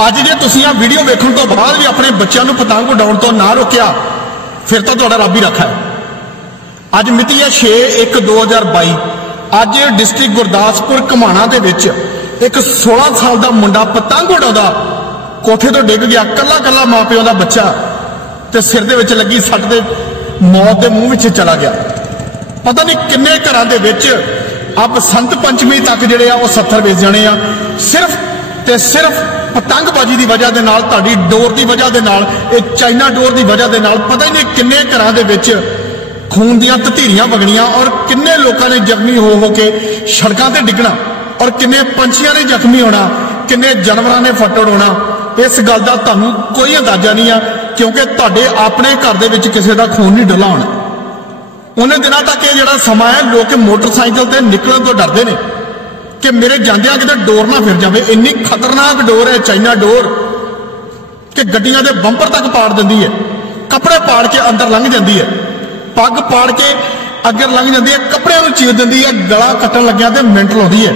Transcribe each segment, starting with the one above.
ਅੱਜ ਜੇ ਤੁਸੀਂ ਆ ਵੀਡੀਓ ਵੇਖਣ ਤੋਂ ਬਾਅਦ ਵੀ ਆਪਣੇ ਬੱਚਿਆਂ ਨੂੰ ਪਤੰਗ ਉਡਾਉਣ ਤੋਂ ਨਾ ਰੋਕਿਆ ਫਿਰ ਤਾਂ ਤੁਹਾਡਾ ਰੱਬ ਹੀ ਰੱਖਾ ਹੈ। ਅੱਜ ਮਿਤੀ ਹੈ 6/1/2022। ਅੱਜ ਡਿਸਟ੍ਰਿਕਟ ਗੁਰਦਾਸਪੁਰ ਘਮਾਣਾ ਦੇ ਵਿੱਚ ਇੱਕ 16 ਸਾਲ ਦਾ ਮੁੰਡਾ ਪਤੰਗ ਉਡਾਉਂਦਾ ਕੋਠੇ ਤੋਂ ਡਿੱਗ ਗਿਆ, ਕੱਲਾ ਕੱਲਾ ਮਾਂ ਪਿਓ ਦਾ ਬੱਚਾ, ਤੇ ਸਿਰ ਦੇ ਵਿੱਚ ਲੱਗੀ ਸੱਟ ਤੇ ਮੌਤ ਦੇ ਮੂੰਹ ਵਿੱਚ ਚਲਾ ਗਿਆ। ਪਤਾ ਨਹੀਂ ਕਿੰਨੇ ਘਰਾਂ ਦੇ ਵਿੱਚ ਆ ਬਸੰਤ ਪੰਚਮੀ ਤੱਕ ਜਿਹੜੇ ਆ ਉਹ 70 ਵੇਚ ਜਾਣੇ ਆ ਸਿਰਫ ਤੇ ਸਿਰਫ ਪਤੰਗਬਾਜ਼ੀ ਦੀ ਵਜ੍ਹਾ ਦੇ ਨਾਲ, ਤੁਹਾਡੀ ਡੋਰ ਦੀ ਵਜ੍ਹਾ ਦੇ ਨਾਲ, ਇਹ ਚਾਈਨਾ ਡੋਰ ਦੀ ਵਜ੍ਹਾ ਦੇ ਨਾਲ। ਪਤਾ ਹੀ ਨਹੀਂ ਕਿੰਨੇ ਘਰਾਂ ਦੇ ਵਿੱਚ ਖੂਨ ਦੀਆਂ ਤਧੀਰੀਆਂ ਵਗਣੀਆਂ ਔਰ ਕਿੰਨੇ ਲੋਕਾਂ ਨੇ ਜ਼ਖਮੀ ਹੋ ਕੇ ਸੜਕਾਂ ਤੇ ਡਿੱਗਣਾ ਔਰ ਕਿੰਨੇ ਪੰਛੀਆਂ ਨੇ ਜ਼ਖਮੀ ਹੋਣਾ, ਕਿੰਨੇ ਜਾਨਵਰਾਂ ਨੇ ਫੱਟੜ ਹੋਣਾ। ਇਸ ਗੱਲ ਦਾ ਤੁਹਾਨੂੰ ਕੋਈ ਅੰਦਾਜ਼ਾ ਨਹੀਂ ਆ, ਕਿਉਂਕਿ ਤੁਹਾਡੇ ਆਪਣੇ ਘਰ ਦੇ ਵਿੱਚ ਕਿਸੇ ਦਾ ਖੂਨ ਨਹੀਂ ਡੁੱਲਾ ਹੋਣਾ। ਉਹਨੇ ਦਿਨਾਂ ਤੱਕ ਇਹ ਜਿਹੜਾ ਸਮਾਂ ਹੈ ਲੋਕ ਮੋਟਰਸਾਈਕਲ ਤੇ ਨਿਕਲਣ ਤੋਂ ਡਰਦੇ ਨੇ ਕਿ ਮੇਰੇ ਜਾਂਦਿਆਂ ਕਿਤੇ ਡੋਰ ਨਾ ਫਿਰ ਜਾਵੇ। ਇੰਨੀ ਖਤਰਨਾਕ ਡੋਰ ਹੈ ਚਾਈਨਾ ਡੋਰ ਕਿ ਗੱਡੀਆਂ ਦੇ ਬੰਪਰ ਤੱਕ ਪਾੜ ਦਿੰਦੀ ਹੈ, ਕੱਪੜੇ ਪਾੜ ਕੇ ਅੰਦਰ ਲੰਘ ਜਾਂਦੀ ਹੈ, ਪੱਗ ਪਾੜ ਕੇ ਅੱਗੇ ਲੰਘ ਜਾਂਦੀ ਹੈ, ਕੱਪੜਿਆਂ ਨੂੰ ਚੀਰ ਦਿੰਦੀ ਹੈ, ਗਲਾ ਕੱਟਣ ਲੱਗਿਆ ਤੇ ਮਿੰਟ ਲਾਉਂਦੀ ਹੈ।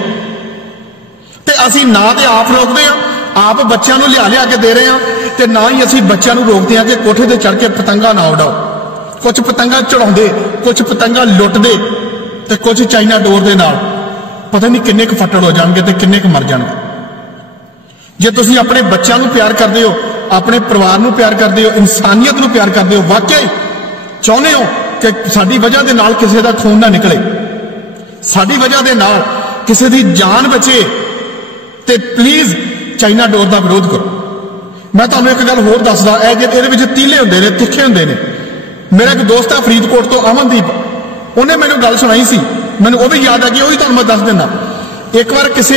ਤੇ ਅਸੀਂ ਨਾ ਤੇ ਆਪ ਰੋਕਦੇ ਆ, ਆਪ ਬੱਚਿਆਂ ਨੂੰ ਲਿਆ ਕੇ ਦੇ ਰਹੇ ਆ, ਤੇ ਨਾ ਹੀ ਅਸੀਂ ਬੱਚਿਆਂ ਨੂੰ ਰੋਕਦੇ ਆ ਕਿ ਕੋਠੇ ਤੇ ਚੜ ਕੇ ਪਤੰਗਾ ਨਾ ਉਡਾਓ। ਕੁਝ ਪਤੰਗਾ ਚੜਾਉਂਦੇ, ਕੁਝ ਪਤੰਗਾ ਲੁੱਟਦੇ ਤੇ ਕੁਝ ਚਾਈਨਾ ਡੋਰ ਦੇ ਨਾਲ ਪਤਾ ਨਹੀਂ ਕਿੰਨੇ ਕੁ ਫੱਟੜ ਹੋ ਜਾਣਗੇ ਤੇ ਕਿੰਨੇ ਕੁ ਮਰ ਜਾਣਗੇ। ਜੇ ਤੁਸੀਂ ਆਪਣੇ ਬੱਚਿਆਂ ਨੂੰ ਪਿਆਰ ਕਰਦੇ ਹੋ, ਆਪਣੇ ਪਰਿਵਾਰ ਨੂੰ ਪਿਆਰ ਕਰਦੇ ਹੋ, ਇਨਸਾਨੀਅਤ ਨੂੰ ਪਿਆਰ ਕਰਦੇ ਹੋ, ਵਾਕਈ ਚਾਹੁੰਦੇ ਹੋ ਕਿ ਸਾਡੀ ਵਜ੍ਹਾ ਦੇ ਨਾਲ ਕਿਸੇ ਦਾ ਖੂਨ ਨਾ ਨਿਕਲੇ, ਸਾਡੀ ਵਜ੍ਹਾ ਦੇ ਨਾਲ ਕਿਸੇ ਦੀ ਜਾਨ ਬਚੇ, ਤੇ ਪਲੀਜ਼ ਚਾਈਨਾ ਡੋਰ ਦਾ ਵਿਰੋਧ ਕਰੋ। ਮੈਂ ਤੁਹਾਨੂੰ ਇੱਕ ਗੱਲ ਹੋਰ ਦੱਸਦਾ, ਇਹਦੇ ਵਿੱਚ ਤੀਲੇ ਹੁੰਦੇ ਨੇ, ਤਿੱਖੇ ਹੁੰਦੇ ਨੇ। ਮੇਰਾ ਇੱਕ ਦੋਸਤ ਹੈ ਫਰੀਦਕੋਟ ਤੋਂ, ਅਮਨਦੀਪ, ਉਹਨੇ ਮੈਨੂੰ ਗੱਲ ਸੁਣਾਈ ਸੀ, ਮੈਨੂੰ ਉਹ ਵੀ ਯਾਦ ਆ ਗਈ, ਉਹ ਵੀ ਤੁਹਾਨੂੰ ਮੈਂ ਦੱਸ ਦਿੰਦਾ। ਇੱਕ ਵਾਰ ਕਿਸੇ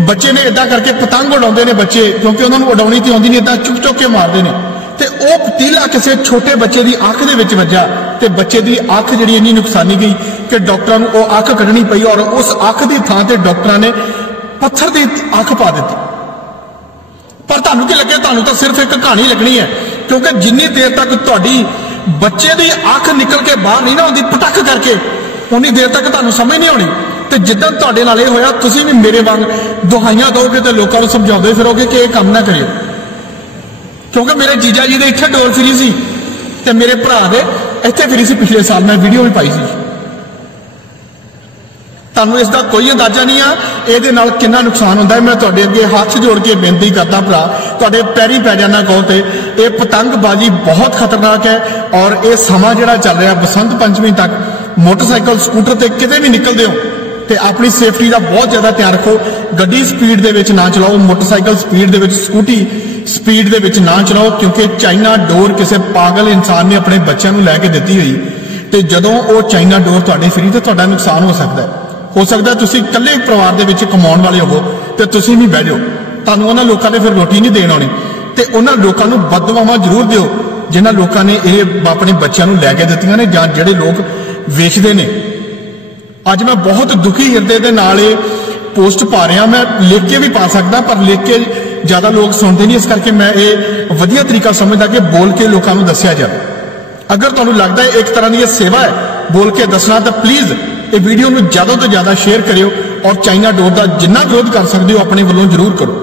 ਬੱਚੇ ਨੇ ਇਦਾਂ ਕਰਕੇ ਪਤੰਗ ਉਡਾਉਂਦੇ ਨੇ ਬੱਚੇ, ਕਿਉਂਕਿ ਉਹਨਾਂ ਨੂੰ ਉਡਾਉਣੀ ਤੇ ਆਉਂਦੀ ਨਹੀਂ, ਇਦਾਂ ਚੁੱਕ ਚੁੱਕ ਕੇ ਮਾਰਦੇ ਨੇ, ਤੇ ਉਹ ਪਤੀਲਾ ਕਿਸੇ ਛੋਟੇ ਬੱਚੇ ਦੀ ਅੱਖ ਦੇ ਵਿੱਚ ਵੱਜਾ ਤੇ ਬੱਚੇ ਦੀ ਅੱਖ ਜਿਹੜੀ ਇੰਨੀ ਨੁਕਸਾਨੀ ਗਈ ਕਿ ਡਾਕਟਰਾਂ ਨੂੰ ਉਹ ਅੱਖ ਕੱਢਣੀ ਪਈ ਔਰ ਉਸ ਅੱਖ ਦੀ ਥਾਂ ਤੇ ਡਾਕਟਰਾਂ ਨੇ ਪੱਥਰ ਦੀ ਅੱਖ ਪਾ ਦਿੱਤੀ। ਪਰ ਤੁਹਾਨੂੰ ਕੀ ਲੱਗਿਆ? ਤੁਹਾਨੂੰ ਤਾਂ ਸਿਰਫ ਇੱਕ ਕਹਾਣੀ ਲੱਗਣੀ ਹੈ, ਕਿਉਂਕਿ ਜਿੰਨੀ ਦੇਰ ਤੱਕ ਤੁਹਾਡੀ ਬੱਚੇ ਦੀ ਅੱਖ ਨਿਕਲ ਕੇ ਬਾਹਰ ਨਹੀਂ ਨਾ ਆਉਂਦੀ ਪਟਕ ਕਰਕੇ, ਉਨੀ ਦੇਰ ਤੱਕ ਤੁਹਾਨੂੰ ਸਮਝ ਨਹੀਂ ਆਉਣੀ। ਤੇ ਜਿੱਦਾਂ ਤੁਹਾਡੇ ਨਾਲ ਇਹ ਹੋਇਆ, ਤੁਸੀਂ ਵੀ ਮੇਰੇ ਵਾਂਗ ਦੁਹਾਈਆਂ ਦੋਗੇ ਤੇ ਲੋਕਾਂ ਨੂੰ ਸਮਝਾਉਂਦੇ ਫਿਰੋਗੇ ਕਿ ਇਹ ਕੰਮ ਨਾ ਕਰਿਓ। ਕਿਉਂਕਿ ਮੇਰੇ ਜੀਜਾ ਜੀ ਦੇ ਇੱਥੇ ਡੋਰ ਫਿਰੀ ਸੀ ਤੇ ਮੇਰੇ ਭਰਾ ਦੇ ਇੱਥੇ ਫਿਰੀ ਸੀ, ਪਿਛਲੇ ਸਾਲ ਮੈਂ ਵੀਡੀਓ ਵੀ ਪਾਈ ਸੀ। ਤੁਹਾਨੂੰ ਇਸ ਦਾ ਕੋਈ ਅੰਦਾਜ਼ਾ ਨਹੀਂ ਆ ਇਹਦੇ ਨਾਲ ਕਿੰਨਾ ਨੁਕਸਾਨ ਹੁੰਦਾ ਹੈ। ਮੈਂ ਤੁਹਾਡੇ ਅੱਗੇ ਹੱਥ ਜੋੜ ਕੇ ਬੇਨਤੀ ਕਰਦਾ, ਭਰਾ ਤੁਹਾਡੇ ਪੈਰੀ ਪੈ ਜਾਣਾ ਕਹੋ ਤੇ ਇਹ ਪਤੰਗਬਾਜ਼ੀ ਬਹੁਤ ਖਤਰਨਾਕ ਹੈ। ਔਰ ਇਹ ਸਮਾਂ ਜਿਹੜਾ ਚੱਲ ਰਿਹਾ ਬਸੰਤ ਪੰਚਮੀ ਤੱਕ, ਮੋਟਰਸਾਈਕਲ ਸਕੂਟਰ ਤੇ ਕਿਤੇ ਵੀ ਨਿਕਲਦੇ ਹੋ ਤੇ ਆਪਣੀ ਸੇਫਟੀ ਦਾ ਬਹੁਤ ਜ਼ਿਆਦਾ ਧਿਆਨ ਰੱਖੋ। ਗੱਡੀ ਸਪੀਡ ਦੇ ਵਿੱਚ ਨਾ ਚਲਾਓ, ਮੋਟਰਸਾਈਕਲ ਸਪੀਡ ਦੇ ਵਿੱਚ, ਸਕੂਟੀ ਸਪੀਡ ਦੇ ਵਿੱਚ ਨਾ ਚਲਾਓ, ਕਿਉਂਕਿ ਚਾਈਨਾ ਡੋਰ ਕਿਸੇ ਪਾਗਲ ਇਨਸਾਨ ਨੇ ਆਪਣੇ ਬੱਚਿਆਂ ਨੂੰ ਲੈ ਕੇ ਦਿੱਤੀ ਹੋਈ, ਤੇ ਜਦੋਂ ਉਹ ਚਾਈਨਾ ਡੋਰ ਤੁਹਾਡੇ ਫਰੀ ਤੇ ਤੁਹਾਡਾ ਨੁਕਸਾਨ ਹੋ ਸਕਦਾ ਹੈ। ਹੋ ਸਕਦਾ ਤੁਸੀਂ ਇਕੱਲੇ ਪਰਿਵਾਰ ਦੇ ਵਿੱਚ ਕਮਾਉਣ ਵਾਲੇ ਹੋਵੋ ਤੇ ਤੁਸੀਂ ਵੀ ਬਹਿ ਜਾਓ, ਤੁਹਾਨੂੰ ਉਹਨਾਂ ਲੋਕਾਂ ਨੇ ਫਿਰ ਰੋਟੀ ਨਹੀਂ ਦੇਣ ਆਉਣੀ, ਤੇ ਉਹਨਾਂ ਲੋਕਾਂ ਨੂੰ ਬਦਦੁਆਵਾਂ ਜ਼ਰੂਰ ਦਿਓ ਜਿਨ੍ਹਾਂ ਲੋਕਾਂ ਨੇ ਇਹ ਆਪਣੇ ਬੱਚਿਆਂ ਨੂੰ ਲੈ ਕੇ ਦਿੱਤੀਆਂ ਨੇ, ਜਾਂ ਜਿਹੜੇ ਲੋਕ ਵੇਚਦੇ ਨੇ। ਅੱਜ ਮੈਂ ਬਹੁਤ ਦੁਖੀ ਹਿਰਦੇ ਦੇ ਨਾਲ ਇਹ ਪੋਸਟ ਪਾ ਰਿਹਾ, ਮੈਂ ਲਿਖ ਕੇ ਵੀ ਪਾ ਸਕਦਾ ਪਰ ਲਿਖ ਕੇ ਜ਼ਿਆਦਾ ਲੋਕ ਸੁਣਦੇ ਨਹੀਂ, ਇਸ ਕਰਕੇ ਮੈਂ ਇਹ ਵਧੀਆ ਤਰੀਕਾ ਸਮਝਦਾ ਕਿ ਬੋਲ ਕੇ ਲੋਕਾਂ ਨੂੰ ਦੱਸਿਆ ਜਾਵੇ। ਅਗਰ ਤੁਹਾਨੂੰ ਲੱਗਦਾ ਹੈ ਇੱਕ ਤਰ੍ਹਾਂ ਦੀ ਇਹ ਸੇਵਾ ਹੈ ਬੋਲ ਕੇ ਦੱਸਣਾ, ਤਾਂ ਪਲੀਜ਼ ਇਹ ਵੀਡੀਓ ਨੂੰ ਜ਼ਿਆਦਾ ਤੋਂ ਜ਼ਿਆਦਾ ਸ਼ੇਅਰ ਕਰਿਓ ਔਰ ਚਾਈਨਾ ਡੋਰ ਦਾ ਜਿੰਨਾ ਵਿਰੋਧ ਕਰ ਸਕਦੇ ਹੋ ਆਪਣੇ ਵੱਲੋਂ ਜ਼ਰੂਰ ਕਰੋ।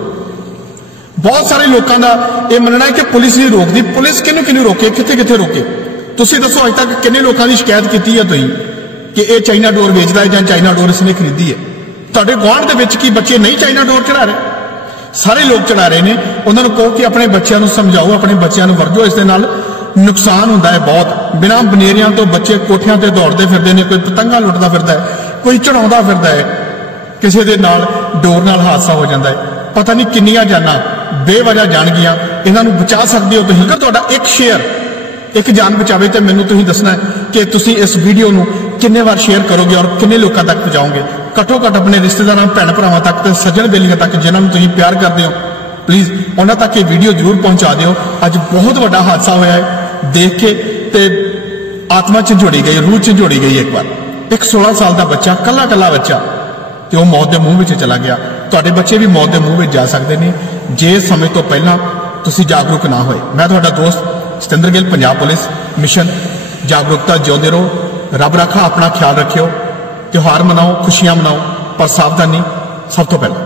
ਬਹੁਤ ਸਾਰੇ ਲੋਕਾਂ ਦਾ ਇਹ ਮੰਨਣਾ ਹੈ ਕਿ ਪੁਲਿਸ ਨਹੀਂ ਰੋਕਦੀ। ਪੁਲਿਸ ਕਿਹਨੂੰ ਰੋਕੇ, ਕਿੱਥੇ ਰੋਕੇ? ਤੁਸੀਂ ਦੱਸੋ ਅੱਜ ਤੱਕ ਕਿੰਨੇ ਲੋਕਾਂ ਦੀ ਸ਼ਿਕਾਇਤ ਕੀਤੀ ਹੈ ਤੁਸੀਂ ਕਿ ਇਹ ਚਾਈਨਾ ਡੋਰ ਵੇਚਦਾ ਹੈ ਜਾਂ ਚਾਈਨਾ ਡੋਰ ਇਸਨੇ ਖਰੀਦੀ ਹੈ? ਤੁਹਾਡੇ ਗੁਆਂਢ ਦੇ ਵਿੱਚ ਕੀ ਬੱਚੇ ਨਹੀਂ ਚਾਈਨਾ ਡੋਰ ਚੜਾ ਰਹੇ? ਸਾਰੇ ਲੋਕ ਚੜਾ ਰਹੇ ਨੇ। ਉਹਨਾਂ ਨੂੰ ਕਹੋ ਕਿ ਆਪਣੇ ਬੱਚਿਆਂ ਨੂੰ ਸਮਝਾਓ, ਆਪਣੇ ਬੱਚਿਆਂ ਨੂੰ ਵਰਜੋ, ਇਸ ਦੇ ਨਾਲ ਨੁਕਸਾਨ ਹੁੰਦਾ ਹੈ ਬਹੁਤ। ਬਿਨਾਂ ਬਨੇਰਿਆਂ ਤੋਂ ਬੱਚੇ ਕੋਠਿਆਂ ਤੇ ਦੌੜਦੇ ਫਿਰਦੇ ਨੇ, ਕੋਈ ਪਤੰਗਾ ਲੁੱਟਦਾ ਫਿਰਦਾ ਹੈ, ਕੋਈ ਚੜਾਉਂਦਾ ਫਿਰਦਾ ਹੈ, ਕਿਸੇ ਦੇ ਨਾਲ ਡੋਰ ਨਾਲ ਹਾਦਸਾ ਹੋ ਜਾਂਦਾ ਹੈ। ਪਤਾ ਨਹੀਂ ਕਿੰਨੀਆਂ ਜਾਨਾਂ ਬੇਵਜ੍ਹਾ ਜਾਣ ਗਈਆਂ। ਇਹਨਾਂ ਨੂੰ ਬਚਾ ਸਕਦੇ ਹੋ ਤੁਸੀਂ। ਅਗਰ ਤੁਹਾਡਾ ਇੱਕ ਸ਼ੇਅਰ ਇੱਕ ਜਾਨ ਬਚਾਵੇ ਤੇ ਮੈਨੂੰ ਤੁਸੀਂ ਦੱਸਣਾ ਕਿ ਤੁਸੀਂ ਇਸ ਵੀਡੀਓ ਨੂੰ ਕਿੰਨੇ ਵਾਰ ਸ਼ੇਅਰ ਕਰੋਗੇ ਔਰ ਕਿੰਨੇ ਲੋਕਾਂ ਤੱਕ ਪਹੁੰਚਾਓਗੇ। ਘੱਟੋ ਘੱਟ ਆਪਣੇ ਰਿਸ਼ਤੇਦਾਰਾਂ, ਭੈਣ ਭਰਾਵਾਂ ਤੱਕ ਤੇ ਸੱਜਣ ਬੇਲੀਆਂ ਤੱਕ ਜਿਨ੍ਹਾਂ ਨੂੰ ਤੁਸੀਂ ਪਿਆਰ ਕਰਦੇ ਹੋ, ਪਲੀਜ਼ ਉਹਨਾਂ ਤੱਕ ਇਹ ਵੀਡੀਓ ਜ਼ਰੂਰ ਪਹੁੰਚਾ ਦਿਓ। ਅੱਜ ਬਹੁਤ ਵੱਡਾ ਹਾਦਸਾ ਹੋਇਆ ਹੈ, ਦੇਖ ਕੇ ਤੇ ਆਤਮਾ ਝੰਜੋੜੀ ਗਈ, ਰੂਹ ਝੰਜੋੜੀ ਗਈ। ਇੱਕ ਵਾਰ ਇੱਕ 16 ਸਾਲ ਦਾ ਬੱਚਾ, ਕੱਲਾ ਬੱਚਾ, ਤੇ ਉਹ ਮੌਤ ਦੇ ਮੂੰਹ ਵਿੱਚ ਚਲਾ ਗਿਆ। ਤੁਹਾਡੇ ਬੱਚੇ ਵੀ ਮੌਤ ਦੇ ਮੂੰਹ ਵਿੱਚ ਜਾ ਸਕਦੇ ਨੇ ਜੇ ਸਮੇਂ ਤੋਂ ਪਹਿਲਾਂ ਤੁਸੀਂ ਜਾਗਰੂਕ ਨਾ ਹੋਏ। ਮੈਂ ਤੁਹਾਡਾ ਦੋਸਤ ਸਤਿੰਦਰ ਗਿੱਲ, ਪੰਜਾਬ ਪੁਲਿਸ ਮਿਸ਼ਨ ਜਾਗਰੂਕਤਾ। ਜਿਉਂਦੇ ਰਹੋ, ਰੱਬ ਰਾਖਾ, ਆਪਣਾ ਖਿਆਲ ਰੱਖਿਓ, ਤਿਉਹਾਰ ਮਨਾਓ, ਖੁਸ਼ੀਆਂ ਮਨਾਓ, ਪਰ ਸਾਵਧਾਨੀ ਸਭ ਤੋਂ ਪਹਿਲਾਂ।